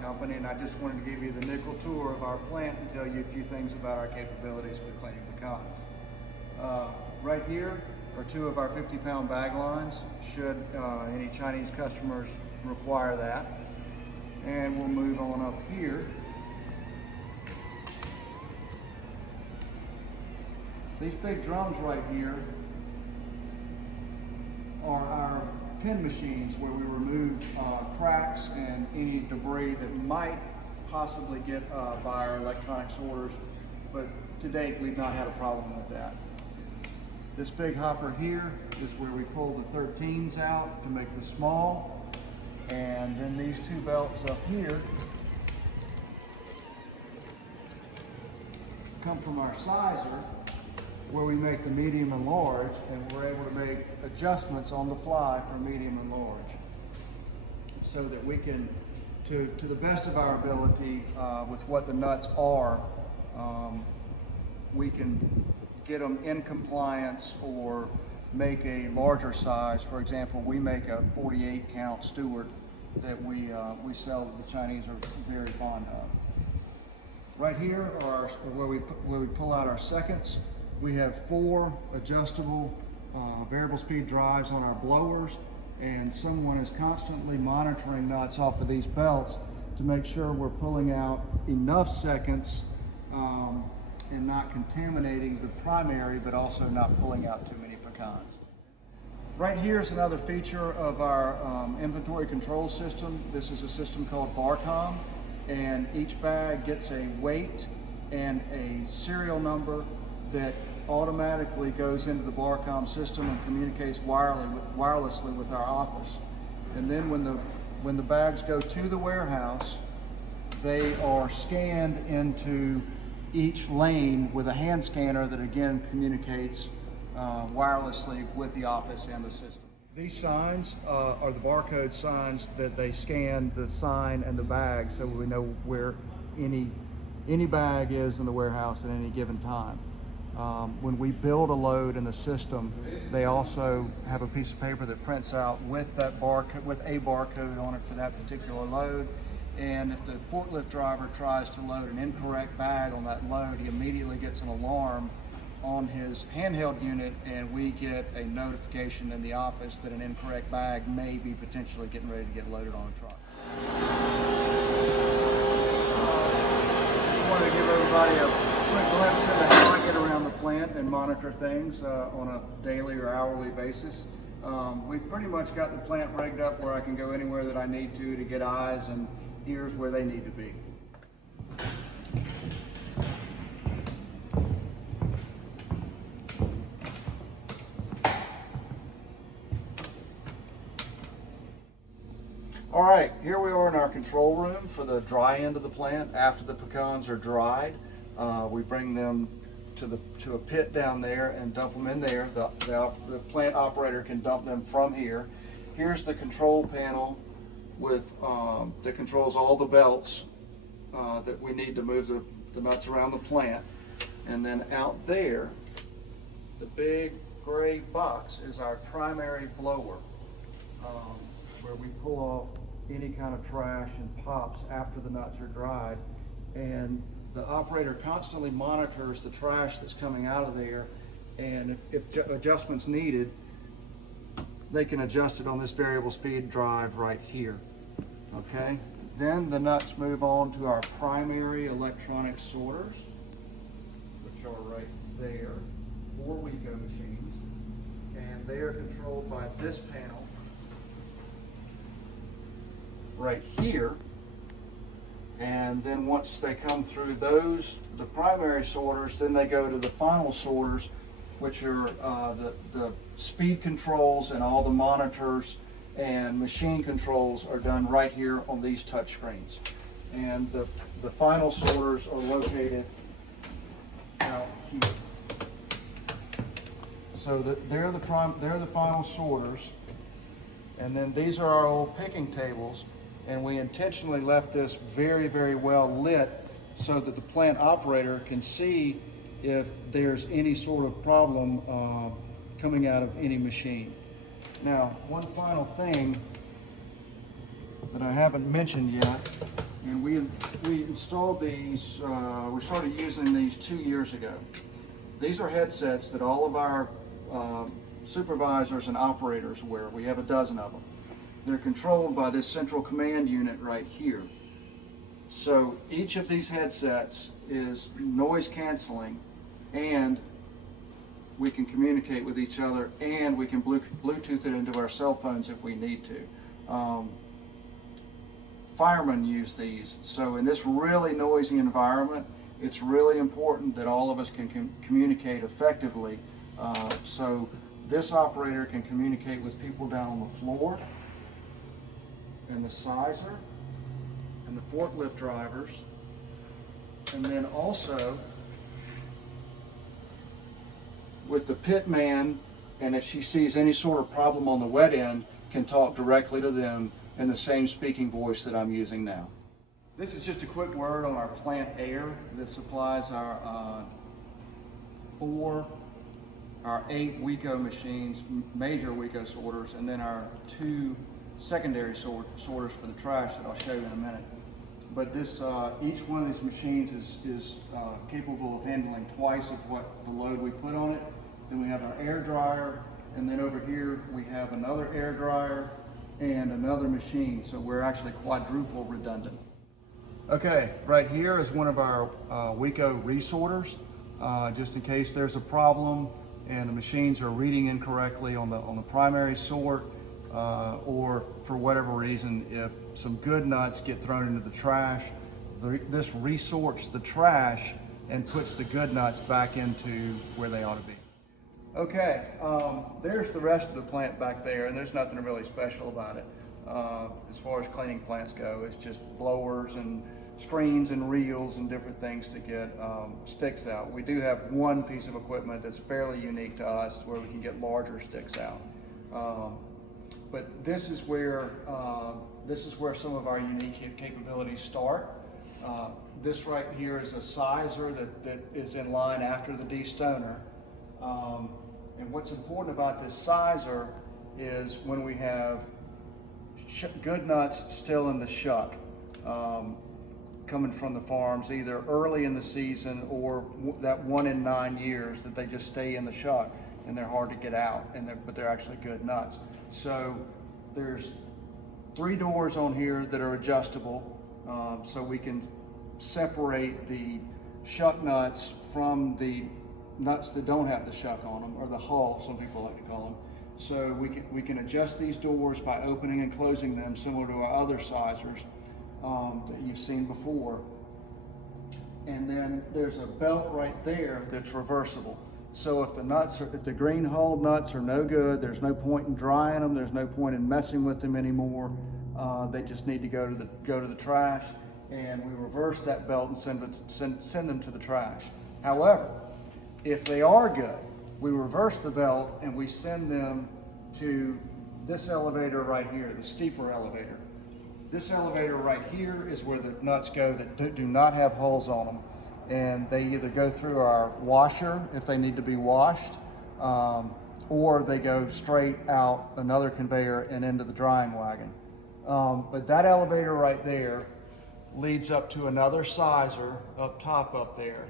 company, and I just wanted to give you the nickel tour of our plant and tell you a few things about our capabilities with cleaning pecans. Right here are two of our 50-pound bag lines, should any Chinese customers require that. And we'll move on up here. These big drums right here are our pin machines where we remove cracks and any debris that might possibly get by our electronic sorters, but to date we've not had a problem with that. This big hopper here is where we pull the 13s out to make the small, and then these two belts up here come from our sizer, where we make the medium and large, and we're able to make adjustments on the fly for medium and large, so that we can, to the best of our ability, with what the nuts are, we can get them in compliance or make a larger size. For example, we make a 48 count Stewart that we sell that the Chinese are very fond of. Right here are where we pull out our seconds. We have 4 adjustable variable speed drives on our blowers, and someone is constantly monitoring nuts off of these belts to make sure we're pulling out enough seconds and not contaminating the primary, but also not pulling out too many pecans. Right here is another feature of our inventory control system. This is a system called Barcom, and each bag gets a weight and a serial number that automatically goes into the Barcom system and communicates wirelessly with our office. And then when the bags go to the warehouse, they are scanned into each lane with a hand scanner that again communicates wirelessly with the office and the system. These signs are the barcode signs that they scan the sign and the bag, so we know where any bag is in the warehouse at any given time. When we build a load in the system, they also have a piece of paper that prints out with that barcode, with a barcode on it for that particular load. And if the forklift driver tries to load an incorrect bag on that load, he immediately gets an alarm on his handheld unit, and we get a notification in the office that an incorrect bag may be potentially getting ready to get loaded on a truck. Just wanted to give everybody a quick glimpse into how I get around the plant and monitor things on a daily or hourly basis. We've pretty much got the plant rigged up where I can go anywhere that I need to get eyes and ears where they need to be. All right, here we are in our control room for the dry end of the plant. After the pecans are dried, we bring them to a pit down there and dump them in there. The plant operator can dump them from here. Here's the control panel with that controls all the belts that we need to move the nuts around the plant. And then out there, the big gray box is our primary blower, where we pull off any kind of trash and pops after the nuts are dried. And the operator constantly monitors the trash that's coming out of there, and if adjustments needed, they can adjust it on this variable speed drive right here. Okay, then the nuts move on to our primary electronic sorters, which are right there, 4 Weco machines, and they are controlled by this panel right here. And then once they come through the primary sorters, then they go to the final sorters, which are the speed controls, and all the monitors and machine controls are done right here on these touch screens. And the final sorters are located out here. So they're the final sorters, and then these are our old picking tables. And we intentionally left this very, very well lit so that the plant operator can see if there's any sort of problem coming out of any machine. Now, one final thing that I haven't mentioned yet, and installed these, we started using these 2 years ago. These are headsets that all of our supervisors and operators wear. We have a dozen of them. They're controlled by this central command unit right here. So each of these headsets is noise canceling, and we can communicate with each other, and we can Bluetooth it into our cell phones if we need to. Firemen use these. So in this really noisy environment, it's really important that all of us can communicate effectively. So this operator can communicate with people down on the floor, and the sizer, and the forklift drivers, and then also with the pit man, and if she sees any sort of problem on the wet end, can talk directly to them in the same speaking voice that I'm using now. This is just a quick word on our plant air that supplies our 8 WECO machines, major WECO sorters, and then our 2 secondary sorters for the trash that I'll show you in a minute. But this, each one of these machines is capable of handling twice of what the load we put on it. Then we have our air dryer, and then over here we have another air dryer and another machine, so we're actually quadruple redundant. Okay, right here is one of our WECO resorters, just in case there's a problem and the machines are reading incorrectly on the primary sort, or for whatever reason, if some good nuts get thrown into the trash, this resorts the trash and puts the good nuts back into where they ought to be. Okay, there's the rest of the plant back there, and there's nothing really special about it. As far as cleaning plants go, it's just blowers and screens and reels and different things to get sticks out. We do have one piece of equipment that's fairly unique to us where we can get larger sticks out. But this is where some of our unique capabilities start. This right here is a sizer that is in line after the destoner. And what's important about this sizer is when we have good nuts still in the shuck, coming from the farms, either early in the season or that 1 in 9 years that they just stay in the shuck and they're hard to get out, but they're actually good nuts. So there's 3 doors on here that are adjustable, so we can separate the shuck nuts from the nuts that don't have the shuck on them, or the hull, some people like to call them. So we can adjust these doors by opening and closing them, similar to our other sizers that you've seen before. And then there's a belt right there that's reversible. So if the green hulled nuts are no good, there's no point in drying them, there's no point in messing with them anymore. They just need to go to the trash, and we reverse that belt and send them to the trash. However, if they are good, we reverse the belt and we send them to this elevator right here, the steeper elevator. This elevator right here is where the nuts go that do not have hulls on them. And they either go through our washer if they need to be washed, or they go straight out another conveyor and into the drying wagon. But that elevator right there leads up to another sizer up top up there,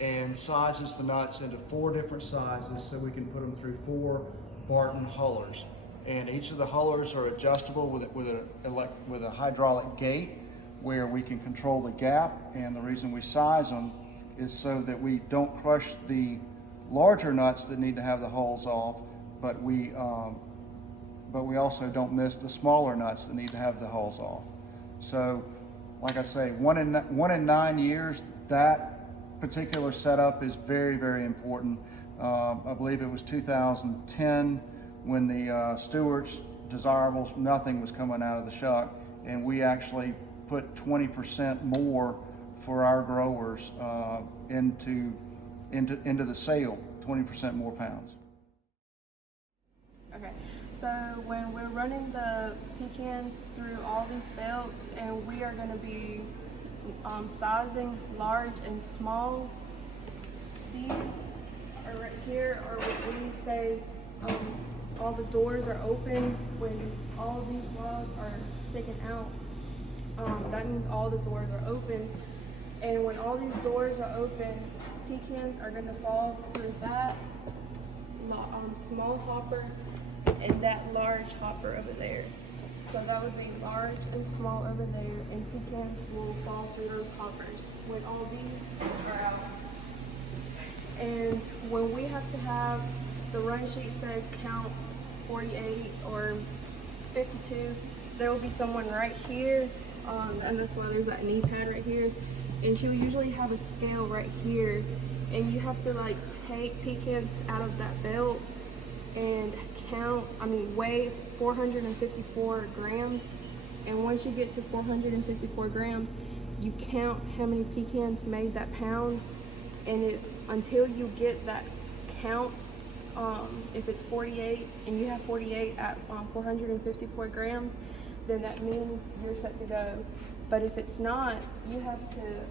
and sizes the nuts into 4 different sizes so we can put them through 4 Barton hullers. And each of the hullers are adjustable with a hydraulic gate where we can control the gap. And the reason we size them is so that we don't crush the larger nuts that need to have the hulls off, but we also don't miss the smaller nuts that need to have the hulls off. So, like I say, 1 in 9 years, that particular setup is very, very important. I believe it was 2010 when the Stewart's Desirables, nothing was coming out of the shuck, and we actually put 20% more for our growers into the sale, 20% more pounds. Okay, so when we're running the pecans through all these belts, and we are going to be sizing large and small, these are right here, or when we say all the doors are open, when all of these rods are sticking out, that means all the doors are open. And when all these doors are open, pecans are gonna fall through that small hopper and that large hopper over there. So that would be large and small over there, and pecans will fall through those hoppers when all these are out. And when we have to have, the run sheet says count 48 or 52, there will be someone right here, and that's why there's that knee pad right here. And she'll usually have a scale right here, and you have to like take pecans out of that belt and weigh 454 grams. And once you get to 454 grams, you count how many pecans made that pound. And until you get that count, if it's 48 and you have 48 at 454 grams, then that means you're set to go. But if it's not, you have to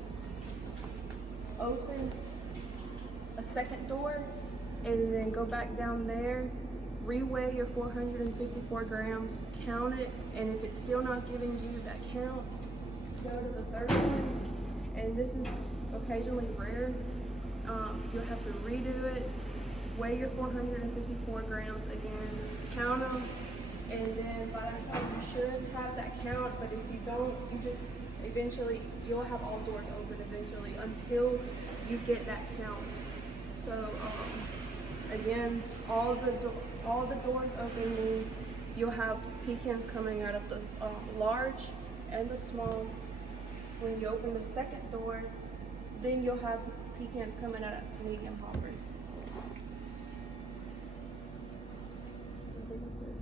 open a second door and then go back down there, reweigh your 454 grams, count it, and if it's still not giving you that count, go to the third one. And this is occasionally rare. You'll have to redo it, weigh your 454 grams again, count them, and then by that time you should have that count. But if you don't, you just eventually, you'll have all doors open eventually until you get that count. So again, all the doors open means you'll have pecans coming out of the large and the small. When you open the second door, then you'll have pecans coming out of the medium hopper. I think that's it.